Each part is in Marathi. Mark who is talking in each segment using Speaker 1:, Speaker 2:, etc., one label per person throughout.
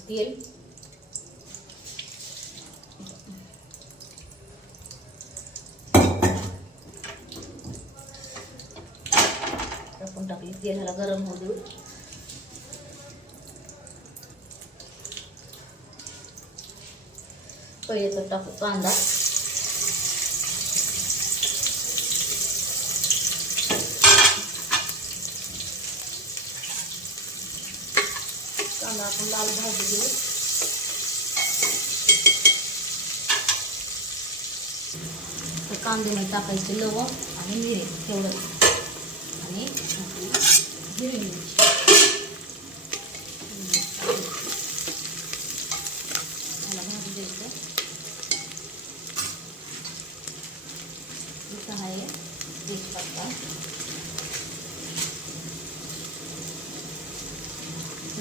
Speaker 1: तेल टाकून टाकली तेल ह्याला गरम होऊ देऊ पहिले टाकू कांदा कांदा आपण लाल भाजी घेऊ. तर कांद्यामध्ये टाकायचे लवंग आणि मिरे तेवढं आणि हिरवी मिरची ह्याला भाजू द्यायचं इथं आहे तेजपत्ता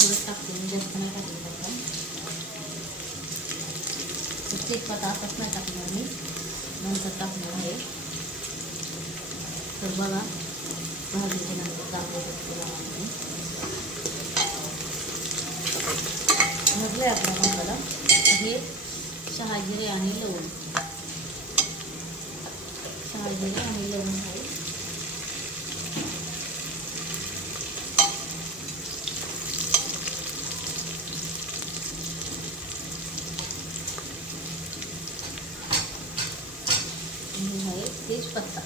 Speaker 1: थोडं टाकते मी जास्त नाही टाकलं पत्ता तेजपत्ता आताच नाही टाकणार मी. नंतर टाकणार आहे. तर बघा भाजी नंतर दाखवतो तुम्हाला आहे आपल्या मसाला. हे शहाजिरे आणि लवण शहाजिरे आणि लवण आहे आणि हे आहे तेजपत्ता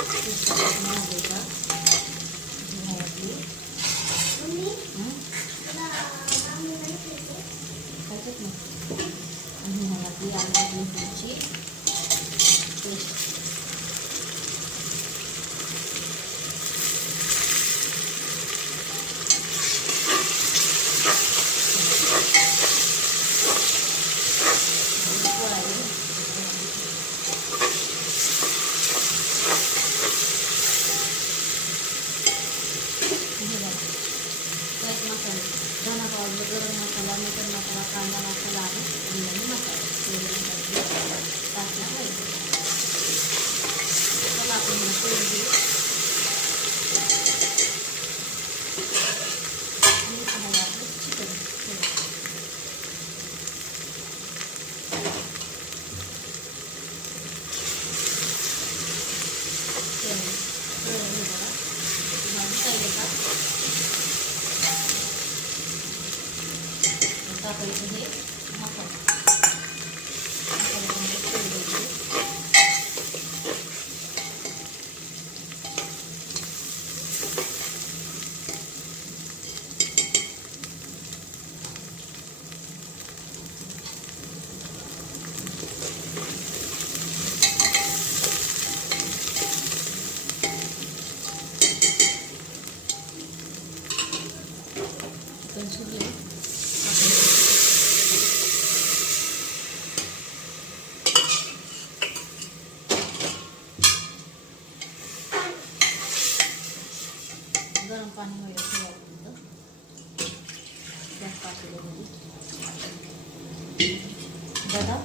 Speaker 1: तेजपत्ता भाजायचा. हे आहे आपली हं? खायचंच नाही आणि ह्याला ती आलं लसूणची पेस्ट त्यात मसाले धना गरम मसाला मीटर मसाला कांदा मसाला आणि बिर्याणी मसाला तेवढे टाकला पाहिजे चला आपण ह्याला करून घेऊ आणि इथं आहे आपलं चिकन टाकायचं हे मसाला मसाल्यामध्ये तेल द्यायचे. चिकन शिजले गरम पाणी व्हायला ठेवायचं गॅस टाकलेलं दादा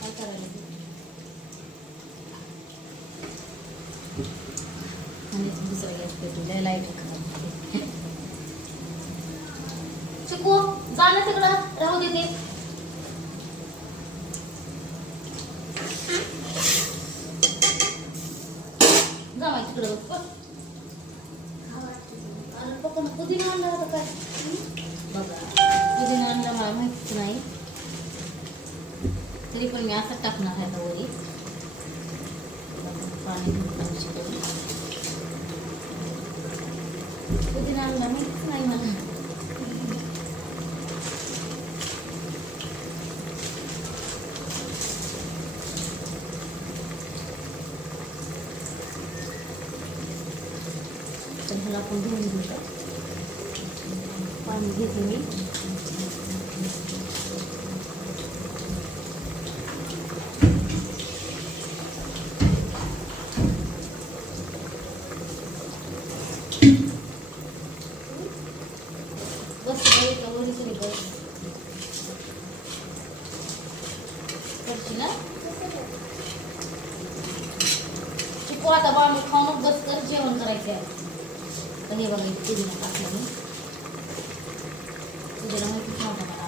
Speaker 1: काय करायला आणि दुसरा गॅस पेटवला लाइट खराब चिकू जा ना तिकडं. राहू दे ते. जा तिकडं. बघ. पुदिना आणला होता काय? मला नाही. तरी पण मी असं टाकणार आहे आता वरी. पाणी पुदिना आणला माहितीच नाही मला तर ह्याला आपण धुवून घेऊ पाणी घेते मी बस बाई, का वरी तरी बस करची ना चिकू आता बांबू खाऊनच बस कर जेवण करायचे आहे तर हे बघा इथे पुदिना टाकलं मी. पुदिना माहितीच नव्हता मला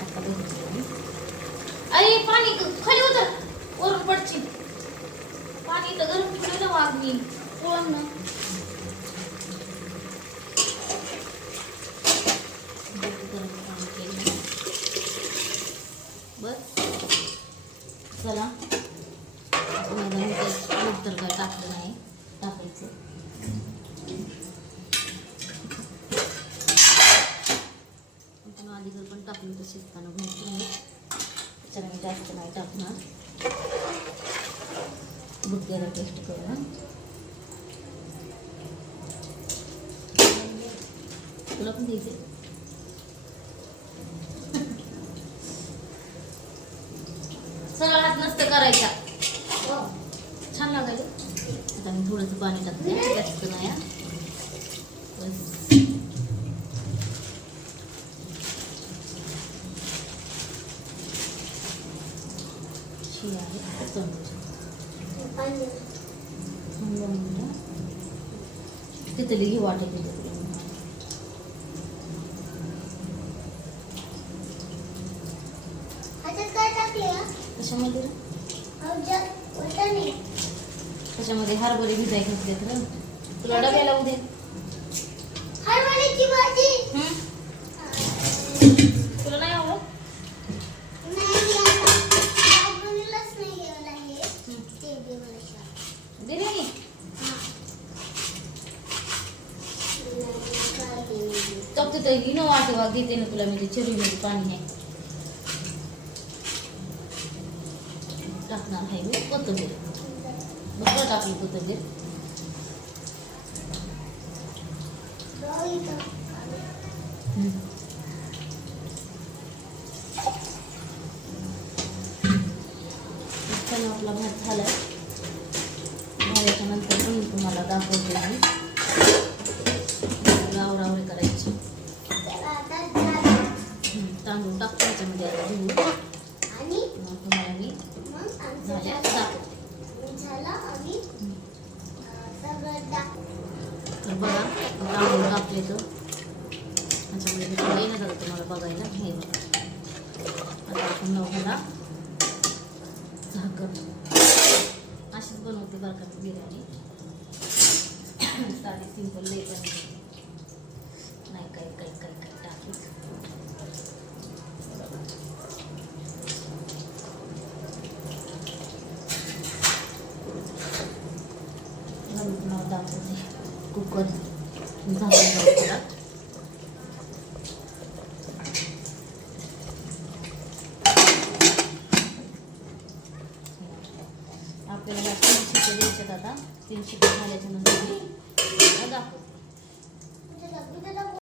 Speaker 1: आता बघितलं अरे पाणी खाली उतर. वरून पडची पाणी तर गरम ठेवलं ना वाघ मी. पोळण ना बस. चला. साखर काय टाकलं नाही. टाकायचं आधी जर पण टाकलं तर शिजताना भरपूर नाही. त्याच्याने मी जास्त नाही टाकणार. बुद्ध्याला टेस्ट करू ना तुला पण द्यायचं सरळ हात नसतं करायचा छान लागायचं आता मी थोडंसं पाणी टाकते जास्त नाही हा. बस शी आहे चमचा समजा म्हणजे तिथे लिही वाटत
Speaker 2: हा?
Speaker 1: कशामध्ये रे?
Speaker 2: ह्याच्यात वाटाणे.
Speaker 1: कशामध्ये हरभरे भिजाय घातलेत रे तुला डब्याला उद्या
Speaker 2: हरभऱ्याची भाजी
Speaker 1: हं? तुला नाही आवडत
Speaker 2: नाही आता. बाबूलाच नाही गेलं हे.
Speaker 1: हं.
Speaker 2: ते दिवस.
Speaker 1: बिर्याणी
Speaker 2: हा. नाही, काय हे नाही.
Speaker 1: चौक तिथं हिनो वाटे वाघ देते ना तुला म्हणजे चरीमध्ये पाणी आहे टाकणार आहे मी कोथिंबीर बघ टाकली कोथिंबीर आपला भात झाला झाल्याच्यानंतर पण तुम्हाला दाखवते मी रावरावरी करायची. हं, तांदूळ टाकतो त्याच्यामध्ये धुवून तुम्हाला मी झाल्या
Speaker 2: झालं.
Speaker 1: दाखवते
Speaker 2: झालं आम्ही अं, सगळं टाक
Speaker 1: तर बघा तांदूळ कापले तो त्याच्यामध्ये मी थोडं येणं झालं तुम्हाला बघायला. हे आता आपण नवऱ्याला झाकण. अशीच बनवते बरं का बिर्याणी. साधी सिंपल लई